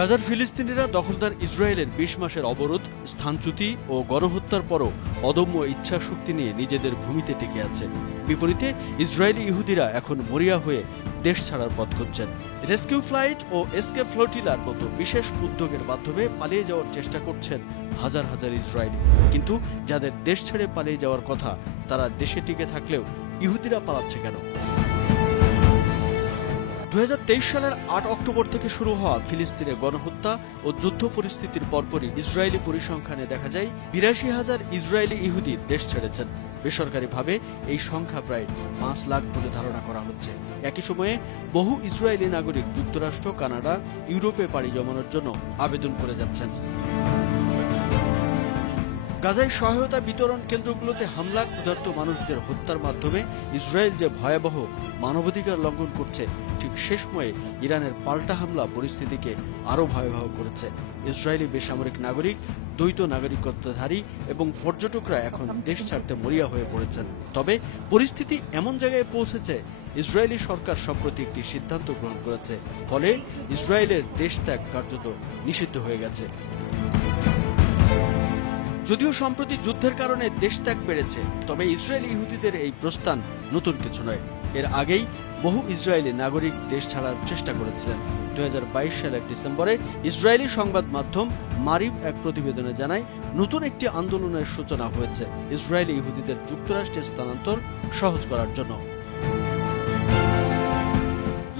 গাজার ফিলিস্তিনিরা দখলদার ইসরায়েলের ২০ মাসের অবরোধ, স্থানচ্যুতি ও গণহত্যার পরও অদম্য ইচ্ছাশক্তি নিয়ে নিজেদের ভূমিতে টিকে আছে। বিপরীতে ইসরায়েলি ইহুদিরা এখন মরিয়া হয়ে দেশ ছাড়ার পথ খুঁজছেন। রেস্কিউ ফ্লাইট ও এসকেপ ফ্লোটিলার মতো বিশেষ উদ্যোগের মাধ্যমে পালিয়ে যাওয়ার চেষ্টা করছেন হাজার হাজার ইসরায়েলি। কিন্তু যাদের দেশ ছেড়ে পালিয়ে যাওয়ার কথা, তারা দেশে টিকে থাকলেও ইহুদিরা পালাচ্ছে কেন? ২০২৩ সালের ৮ অক্টোবর থেকে শুরু হওয়া ফিলিস্তিনে গণহত্যা ও যুদ্ধ পরিস্থিতির পরপরই ইসরায়েলি পরিসংখ্যানে দেখা যায় ৮২,০০০ ইসরায়েলি ইহুদি দেশ ছেড়েছেন। বেসরকারিভাবে এই সংখ্যা প্রায় ৫ লাখ বলে ধারণা করা হচ্ছে। একই সময়ে বহু ইসরায়েলি নাগরিক যুক্তরাষ্ট্র, কানাডা, ইউরোপে পাড়ি জমানোর জন্য আবেদন করে যাচ্ছেন। গাজায় সহায়তা বিতরণ কেন্দ্রগুলোতে হামলা, ক্ষুধার্ত মানুষদের হত্যার মাধ্যমে ইসরায়েল যে ভয়াবহ মানবাধিকার লঙ্ঘন করছে, ঠিক সে সময়ে ইরানের পাল্টা হামলা পরিস্থিতিকে আরও ভয়াবহ করেছে। ইসরায়েলি বেসামরিক নাগরিক, দ্বৈত নাগরিকত্বধারী এবং পর্যটকরা এখন দেশ ছাড়তে মরিয়া হয়ে পড়েছেন। তবে পরিস্থিতি এমন জায়গায় পৌঁছেছে, ইসরায়েলি সরকার সম্প্রতি একটি সিদ্ধান্ত গ্রহণ করেছে, ফলে ইসরায়েলের দেশ ত্যাগ কার্যত নিষিদ্ধ হয়ে গেছে। যদিও সম্প্রতি যুদ্ধের কারণে দেশ ত্যাগ বেড়েছে, তবে ইসরায়েলি ইহুদিদের এই প্রস্থান নতুন কিছু নয়। এর আগেই বহু ইসরায়েলি নাগরিক দেশ ছাড়ার চেষ্টা করেছিলেন। ২০২২ সালের ডিসেম্বরে ইসরায়েলি সংবাদ মাধ্যম মারিব এক প্রতিবেদনে জানায়, নতুন একটি আন্দোলনের সূচনা হয়েছে ইসরায়েলি ইহুদিদের যুক্তরাষ্ট্রে স্থানান্তর সহজ করার জন্য।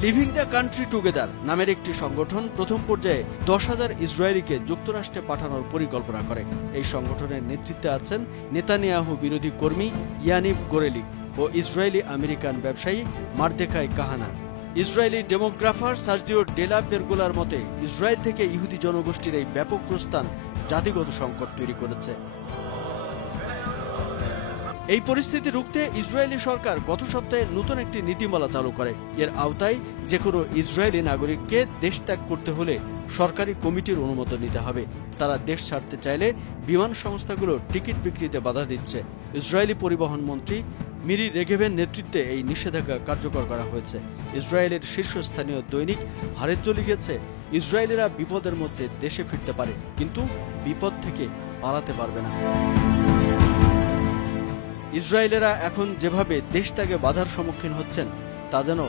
লিভিং দ্য কান্ট্রি টুগেদার নামের একটি সংগঠন প্রথম পর্যায়ে ১০,০০০ ইসরায়েলিকে যুক্তরাষ্ট্রে পাঠানোর পরিকল্পনা করে। এই সংগঠনের নেতৃত্বে আছেন নেতানিয়াহু বিরোধী কর্মী ইয়ানিভ গোরেলিক ও ইসরায়েলি আমেরিকান ব্যবসায়ী মার্দেখাই কাহানা। ইসরায়েলি ডেমোগ্রাফার সার্জিও ডেলা পেরগোলার মতে, ইসরায়েল থেকে ইহুদি জনগোষ্ঠীর এই ব্যাপক প্রস্থান জাতিগত সংকট তৈরি করেছে। এই পরিস্থিতি রুখতে ইসরায়েলি সরকার গত সপ্তাহে নতুন একটি নীতিমালা চালু করে। এর আওতায় যে কোনো ইসরায়েলি নাগরিককে দেশ ত্যাগ করতে হলে সরকারি কমিটির অনুমোদন নিতে হবে। তারা দেশ ছাড়তে চাইলে বিমান সংস্থাগুলো টিকিট বিক্রিতে বাধা দিচ্ছে। ইসরায়েলি পরিবহন মন্ত্রী মিরি রেগেভের নেতৃত্বে এই নিষেধাজ্ঞা কার্যকর করা হয়েছে। ইসরায়েলের শীর্ষস্থানীয় দৈনিক হারেজ্জ লিখেছে, ইসরায়েলিরা বিপদের মধ্যে দেশে ফিরতে পারে, কিন্তু বিপদ থেকে পালাতে পারবে না। ইসরায়েলেরা এখন যেভাবে দেশ ত্যাগে বাধার সম্মুখীন হচ্ছেন, তা যেন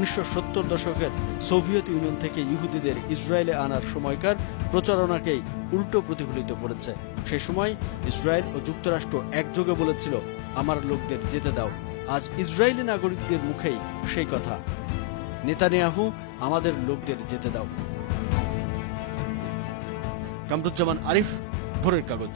১৯৭০ দশকের সোভিয়েত ইউনিয়ন থেকে ইহুদিদের ইসরায়েলে আনার সময়কার প্রচারণাকেই উল্টো প্রতিফলিত করেছে। সেই সময় ইসরায়েল ও যুক্তরাষ্ট্র একযোগে বলেছিল, আমার লোকদের যেতে দাও। আজ ইসরায়েলি নাগরিকদের মুখেই সেই কথা, নেতানিয়াহু, আমাদের লোকদের যেতে দাও। কামরুজ্জামান আরিফ, ভোরের কাগজ।